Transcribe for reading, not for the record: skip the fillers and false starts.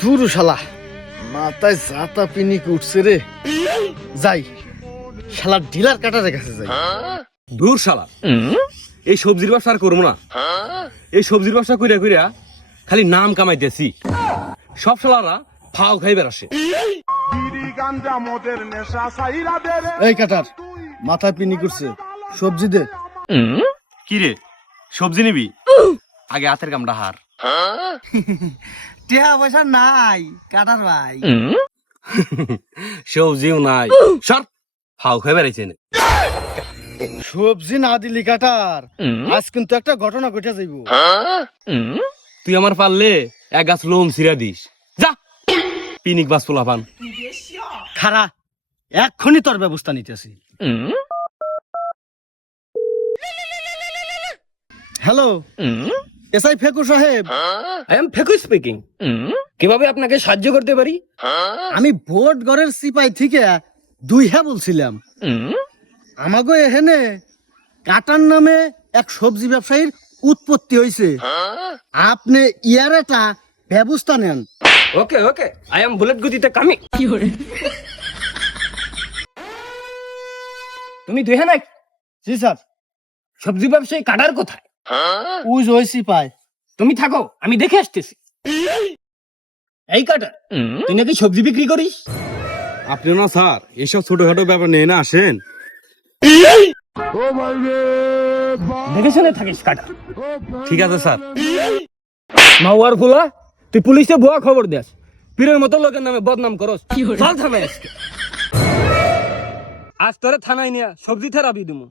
ধুরু শালা মাথায় জাতা পিনিক উঠছে রে। যাই শালা ডিলার কাটারের কাছে যাই। দূর শালা, এই সবজির ব্যবসা আর করবো না। এই সবজির ব্যবসা কইরা কইরা খালি নাম কামাইতেছি। সব শালারা ফাও খাইবার আসে। এই কাটার মাথায় পিনিক উঠছে, সবজি দে। কি রে, সবজি নিবি? আগে হাতের কামটা হার। টিয়া পয়সা নাই কাটার ভাই। সবজিও নাই, সর ফাও খাইবার আইছে না। সবজি না দিলি কাটার, আজ কিন্তু একটা ঘটনা ঘটে যাইব। তুই আমার পারলে এক গাছ লোম ছিড়া দিস। যা পিনিক বাস পোলা পান। খারা এক্ষুনি তোর ব্যবস্থা নিতেছি। হ্যালো এসআই ফেকু সাহেব। I am Feku speaking. কিভাবে আপনাকে সাহায্য করতে পারি? আমি ভোট ঘরের সিপাই থেকে বলছিলাম। আমাগো এখানে কাটার নামে এক সবজি ব্যবসায়ীর উৎপত্তি হয়েছে। আপনি ইয়ার একটা ব্যবস্থা নেন। ওকে ওকে, আই এম বুলেট গতিতে কামি। তুমি দুহে নাই? জি স্যার। সবজি ব্যবসায়ী কাটার কোথায়? ওই যে ওই সিপাই। তুমি থাকো, আমি দেখে আসতেছি। এই কাটার, তুই নাকি সবজি বিক্রি করিস? আপনি না স্যার এইসব ছোটখাটো ব্যাপার নিয়ে না আসেন। দেখে শুনে থাকিস কাটার। ঠিক আছে স্যার। মাওয়ার ফুলা, তুই পুলিশে ভুয়া খবর দেস। পীরের মতো লোকের নামে বদনাম করস। চল থানায় আজকে। আজ তোরে থানায় নিয়ে সবজি থেরাপি দিমু।